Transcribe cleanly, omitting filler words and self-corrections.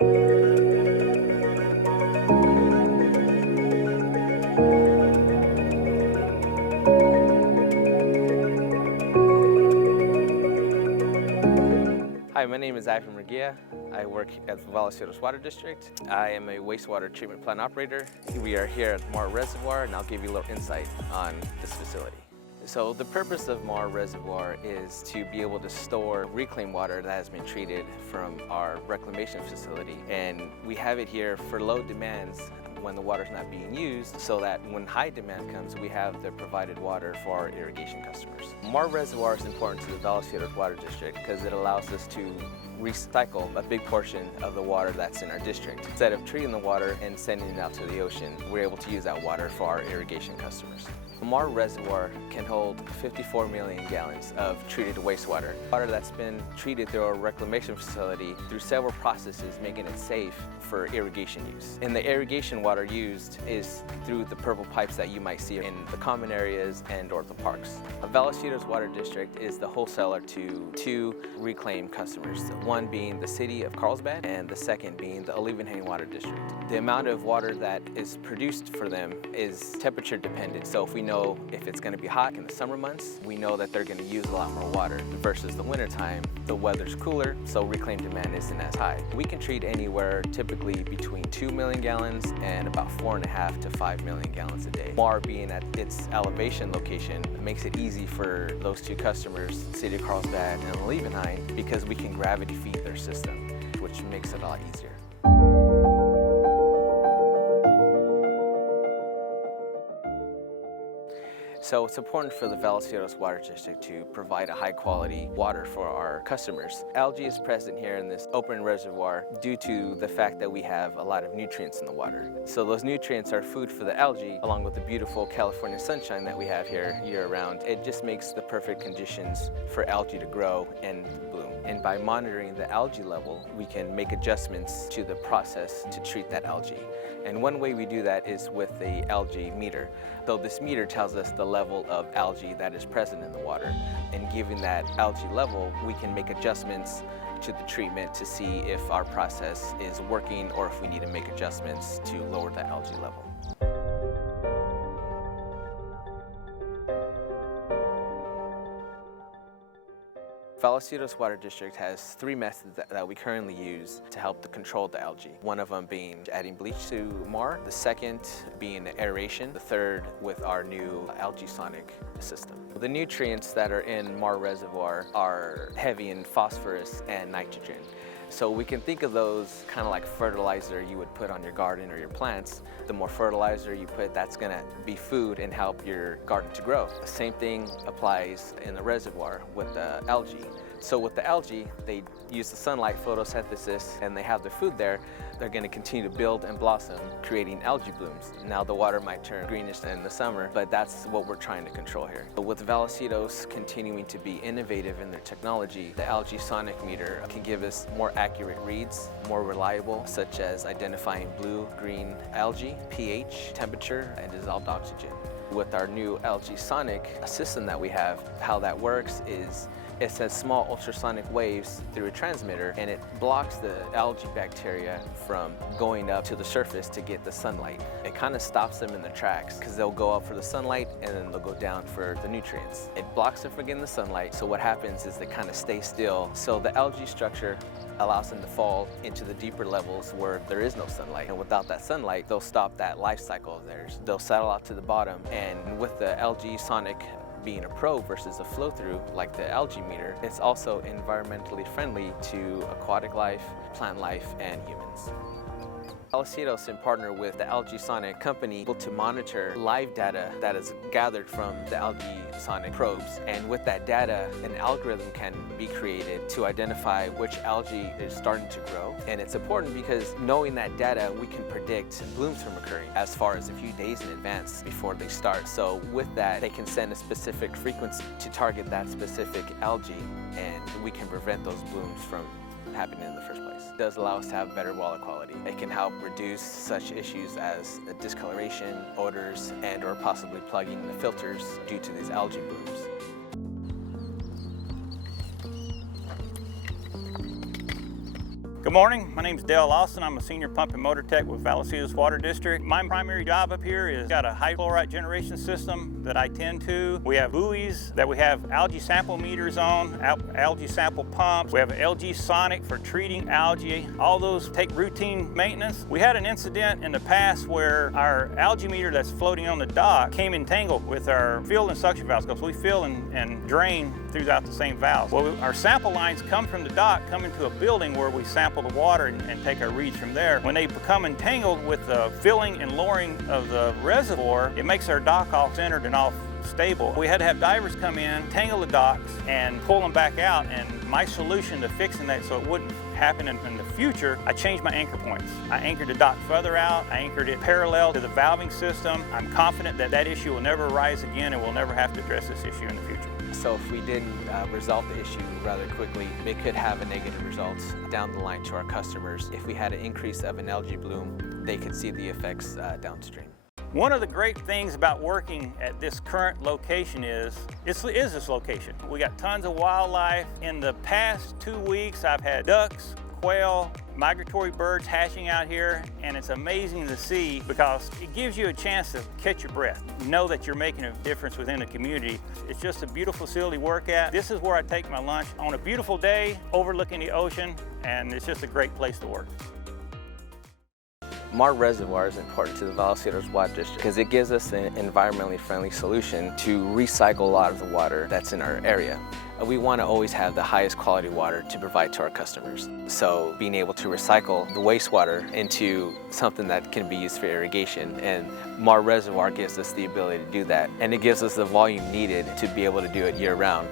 Hi, my name is Mahr Reservoir. I work at the Vallecitos Water District. I am a wastewater treatment plant operator. We are here at Mahr Reservoir, and I'll give you a little insight on this facility. So the purpose of Mahr Reservoir is to be able to store reclaimed water that has been treated from our reclamation facility. And we have it here for low demands when the water's not being used, so that when high demand comes, we have the provided water for our irrigation customers. Mahr Reservoir is important to the Vallecitos Water District because it allows us to recycle a big portion of the water that's in our district. Instead of treating the water and sending it out to the ocean, we're able to use that water for our irrigation customers. Mahr Reservoir can hold 54 million gallons of treated wastewater. Water that's been treated through our reclamation facility through several processes, making it safe for irrigation use. And the irrigation water used is through the purple pipes that you might see in the common areas and or the parks. Vallecitos Water District is the wholesaler to two reclaimed customers, one being the city of Carlsbad and the second being the Olivenhain Water District. The amount of water that is produced for them is temperature dependent. So if we know if it's going to be hot in the summer months, we know that they're going to use a lot more water versus the winter time. The weather's cooler, so reclaimed demand isn't as high. We can treat anywhere typically between 2 million gallons and about 4.5 to 5 million gallons a day. Mahr being at its elevation location makes it easy for those two customers, City of Carlsbad and Olivenhain, because we can gravity feed their system, which makes it a lot easier. So it's important for the Vallecitos Water District to provide a high quality water for our customers. Algae is present here in this open reservoir due to the fact that we have a lot of nutrients in the water. So those nutrients are food for the algae, along with the beautiful California sunshine that we have here year-round. It just makes the perfect conditions for algae to grow and bloom. And by monitoring the algae level, we can make adjustments to the process to treat that algae. And one way we do that is with the algae meter. So this meter tells us the level of algae that is present in the water. And given that algae level, we can make adjustments to the treatment to see if our process is working or if we need to make adjustments to lower the algae level. Vallecitos Water District has three methods that we currently use to help to control the algae. One of them being adding bleach to Mahr, the second being aeration, the third with our new Ultrasonic system. The nutrients that are in Mahr Reservoir are heavy in phosphorus and nitrogen. So we can think of those kind of like fertilizer you would put on your garden or your plants. The more fertilizer you put, that's going to be food and help your garden to grow. The same thing applies in the reservoir with the algae. So with the algae, they use the sunlight photosynthesis and they have their food there. They're going to continue to build and blossom, creating algae blooms. Now the water might turn greenish in the summer, but that's what we're trying to control here. But with Vallecitos continuing to be innovative in their technology, the Ultrasonic meter can give us more accurate reads, more reliable, such as identifying blue, green algae, pH, temperature, and dissolved oxygen. With our new Ultrasonic system that we have, how that works is it sends small ultrasonic waves through a transmitter and it blocks the algae bacteria from going up to the surface to get the sunlight. It kind of stops them in their tracks because they'll go up for the sunlight and then they'll go down for the nutrients. It blocks them from getting the sunlight, so what happens is they kind of stay still. So the algae structure allows them to fall into the deeper levels where there is no sunlight. And without that sunlight, they'll stop that life cycle of theirs. They'll settle out to the bottom, and with the Ultrasonic being a probe versus a flow-through like the algae meter, it's also environmentally friendly to aquatic life, plant life, and humans. Vallecitos in partner with the Ultrasonic company able to monitor live data that is gathered from the Ultrasonic probes. And with that data, an algorithm can be created to identify which algae is starting to grow. And it's important because knowing that data, we can predict blooms from occurring as far as a few days in advance before they start. So with that, they can send a specific frequency to target that specific algae, and we can prevent those blooms from happening in the first place. It does allow us to have better water quality. It can help reduce such issues as discoloration, odors, and or possibly plugging the filters due to these algae blooms. Good morning, my name is Dale Lawson. I'm a senior pump and motor tech with Vallecitos Water District. My primary job up here is got a high chloride generation system that I tend to. We have buoys that we have algae sample meters on, algae sample pumps. We have an Ultrasonic for treating algae. All those take routine maintenance. We had an incident in the past where our algae meter that's floating on the dock came entangled with our fill and suction valves, because we fill and drain throughout the same valves. Well, our sample lines come from the dock, come into a building where we sample the water and take our reads from there. When they become entangled with the filling and lowering of the reservoir, it makes our dock all centered and all stable. We had to have divers come in, tangle the docks, and pull them back out. And my solution to fixing that so it wouldn't happen in the future, I changed my anchor points. I anchored the dock further out. I anchored it parallel to the valving system. I'm confident that that issue will never arise again, and we'll never have to address this issue in the future. So if we didn't resolve the issue rather quickly, it could have a negative result down the line to our customers. If we had an increase of an algae bloom, they could see the effects downstream. One of the great things about working at this current location is this location. We got tons of wildlife. In the past 2 weeks, I've had ducks, quail, migratory birds hatching out here, and it's amazing to see because it gives you a chance to catch your breath. Know that you're making a difference within the community. It's just a beautiful facility to work at. This is where I take my lunch on a beautiful day overlooking the ocean, and it's just a great place to work. Mahr Reservoir is important to the Vallecitos Water District because it gives us an environmentally friendly solution to recycle a lot of the water that's in our area. We want to always have the highest quality water to provide to our customers. So being able to recycle the wastewater into something that can be used for irrigation, and Mahr Reservoir gives us the ability to do that. And it gives us the volume needed to be able to do it year-round.